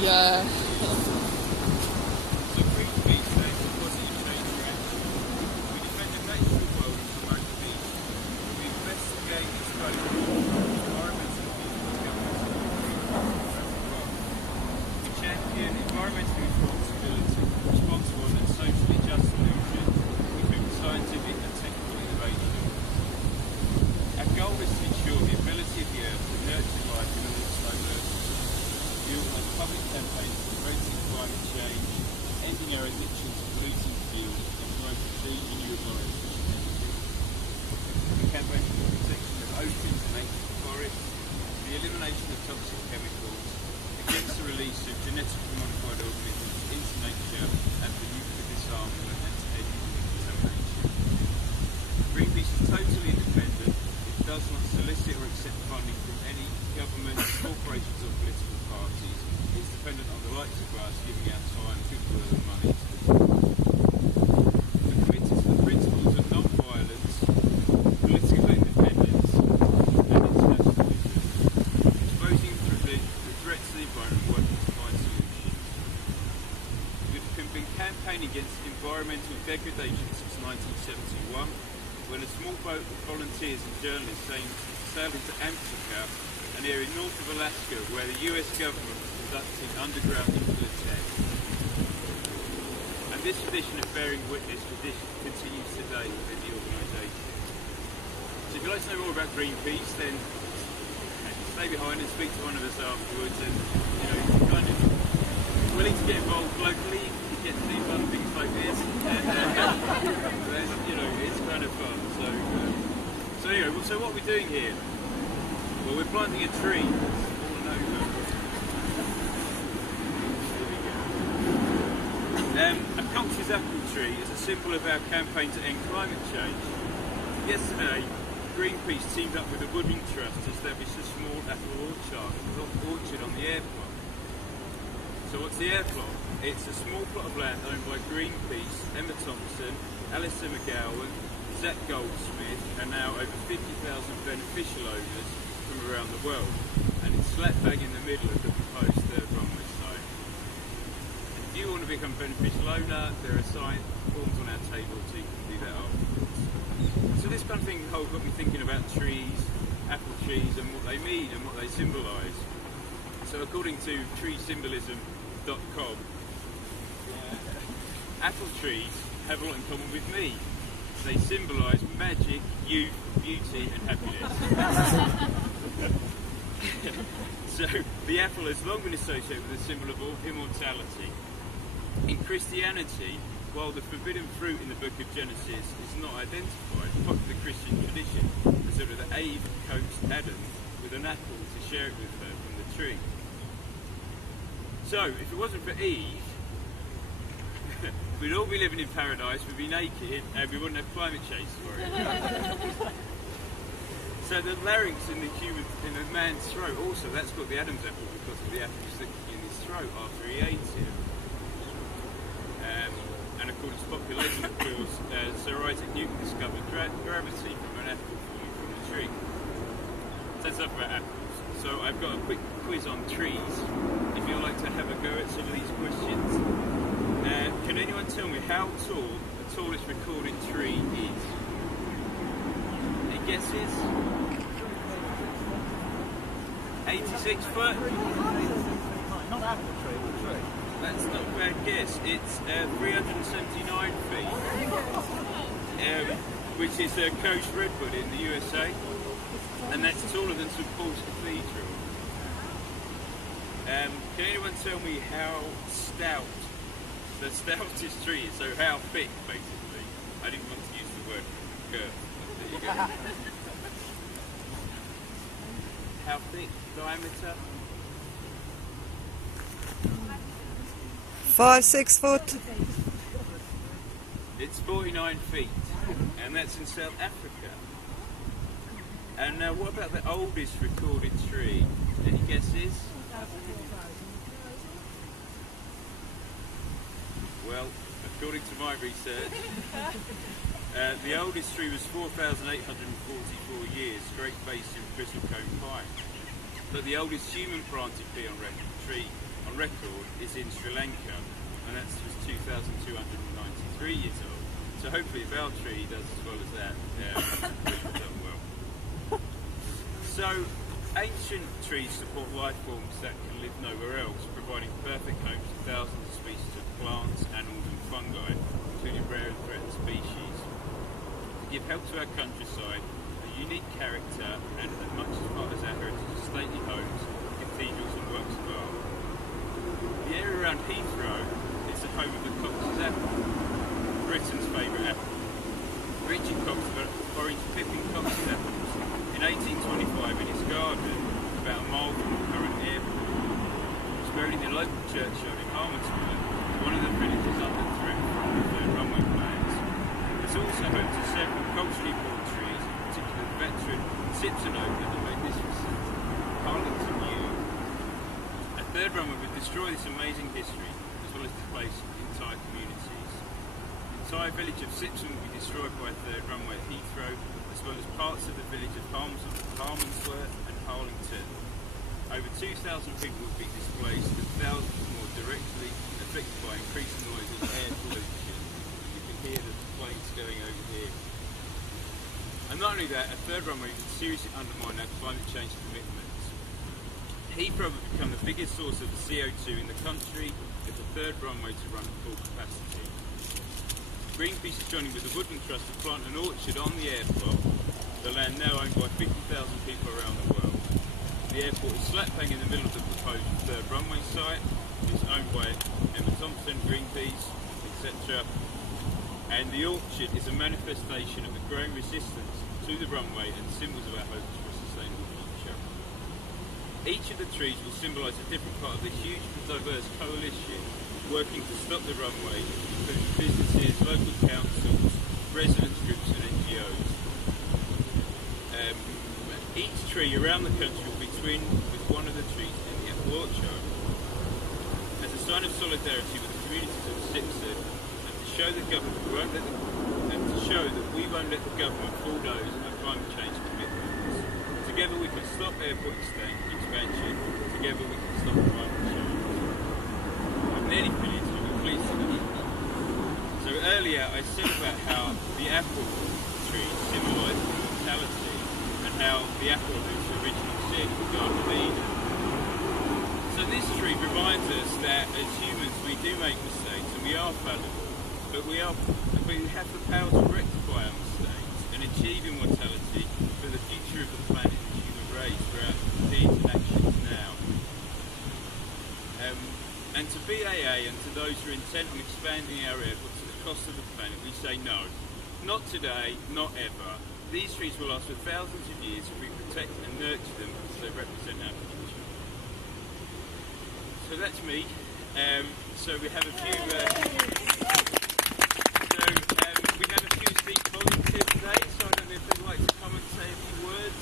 Yeah. So Greenpeace says a positive change reaction. We defend a natural world and promote peace. We investigate exposure of environmental abuse by governments and corporations. We champion environmental responsible and socially just solutions through scientific and technical innovation. Our goal is to ensure the ability of the Earth to nurture life in all its diversity. We organise public campaigns preventing climate change, ending our addiction to polluting fuels, and promoting clean, renewable and efficient energy. We campaign for the protection of oceans and ancient forests, the elimination of toxic chemicals, against the release of genetically modified organisms into nature, and for nuclear disarmament and to end nuclear contamination. Greenpeace is totally independent. It does not solicit or accept funding from any government, corporations or political parties. It's dependent on the likes of us giving our time, goodwill and money to the cause. We're committed to the principles of non-violence, political independence and internationalism, exposing the threats to the environment and working to find solutions. We've been campaigning against environmental degradation since 1971, when a small boat of volunteers and journalists sailed into Antarctica, an area north of Alaska where the US government was conducting underground nuclear tests. And this tradition of bearing witness continues today within the organisation. So if you'd like to know more about Greenpeace, then stay behind and speak to one of us afterwards, and kind of willing to get involved locally, you get to do fun things like this, and it's kind of fun. So anyway, so what are we doing here? Well, we're planting a tree that's fallen over. A Culture's apple tree is a symbol of our campaign to end climate change. Yesterday, Greenpeace teamed up with the Woodland Trust to establish a small apple orchard on the airplot. So what's the airplot? It's a small plot of land owned by Greenpeace, Emma Thompson, Alistair McGowan, Zach Goldsmith, and now over 50,000 beneficial owners from around the world, and it's slap bang in the middle of the proposed third runway zone. If you want to become a beneficial owner, there are forms on our table so you can do that afterwards. So this kind of thing got me thinking about trees, apple trees, and what they mean and what they symbolise. So according to treesymbolism.com, apple trees have a lot in common with me. They symbolise magic, youth, beauty and happiness. So the apple has long been associated with a symbol of immortality. In Christianity, while the forbidden fruit in the book of Genesis is not identified, popular Christian tradition asserted that Eve coaxed Adam with an apple to share it with her from the tree. So if it wasn't for Eve, we'd all be living in paradise, we'd be naked, and we wouldn't have climate change to worry about. So the larynx in the man's throat, also, that's called the Adam's apple because of the apple sticking in his throat after he ate it. And according to population appeals, Sir Isaac Newton discovered gravity from an apple falling from the tree. So that's enough about apples. So I've got a quick quiz on trees, if you'd like to have a go at some of these questions. Can anyone tell me how tall the tallest recorded tree is? Any guesses? 86 foot? Not apple tree, the tree. That's not a bad guess. It's 379 feet, which is a Coast Redwood in the USA, and that's taller than St Paul's Cathedral. Can anyone tell me how stout the stoutest tree is? So how thick, basically. I didn't want to use the word girth, but there you go. How thick? Diameter? 5-6 foot. It's 49 feet, and that's in South Africa. And now, what about the oldest recorded tree? Any guesses? Well, according to my research, the oldest tree was 4,844 years, straight based in Bristlecone pine. But the oldest human planted tree on record is in Sri Lanka, and that's just 2,293 years old. So hopefully if our tree does as well as that, we've done well. So ancient trees support life forms that can live nowhere else, providing perfect homes to thousands of species of plants, animals and fungi, including rare and threatened species. To give help to our countryside, a unique character, and as much as part as our heritage of stately homes, cathedrals and works of art. The area around Heathrow is the home of the Cox's apple, Britain's favourite apple. Richard Cox developed orange pippin Cox's apples in 1825 in his garden, about a mile from the current airport. He was buried in the local churchyard in Hounslow, one of the villages under threat from the third runway plans. It's also home to several culturally important trees, in particular the veteran Simpson oak and the magnificent Harlington yew. A third runway would destroy this amazing history, as well as displace entire communities. The entire village of Simpson would be destroyed by a third runway at Heathrow, as well as parts of the village of Hounslow and Harlington. Over 2,000 people would be displaced and thousands more directly affected by increasing noise and air pollution. You can hear the planes going over here. And not only that, a third runway would seriously undermine our climate change commitments. Heathrow would become the biggest source of CO2 in the country if the third runway to run at full capacity. Greenpeace is joining with the Woodland Trust to plant an orchard on the airport, the land now owned by 50,000 people around the world. The airport is slap bang in the middle of the proposed third runway site. It's owned by Greenpeace, etc. And the orchard is a manifestation of the growing resistance to the runway and symbols of our hopes for a sustainable future. Each of the trees will symbolise a different part of the huge and diverse coalition working to stop the runway, including businesses, local councils, residents groups and NGOs. Each tree around the country will be twinned with one of the trees in the apple orchard. As a sign of solidarity with the communities of Simpson, and to show the government we won't let we won't let the government bulldoze our climate change commitments. Together we can stop airport expansion. Together we can stop climate change. I'm nearly finished. Please. So earlier I said about how the apple tree symbolises mortality and how the apple was originally seen in the Garden of Eden. So this tree reminds us that as humans we do make mistakes and we are fallible, but we have the power to rectify our mistakes and achieve immortality for the future of the planet and the human race throughout deeds and actions now. And to BAA and to those who are intent on expanding our airport to the cost of the planet, we say no. Not today, not ever. These trees will last for thousands of years if we protect and nurture them because they represent our future. So that's me. So we have a few. We have a few speak volunteers today. So I don't know if they'd like to come and say a few words.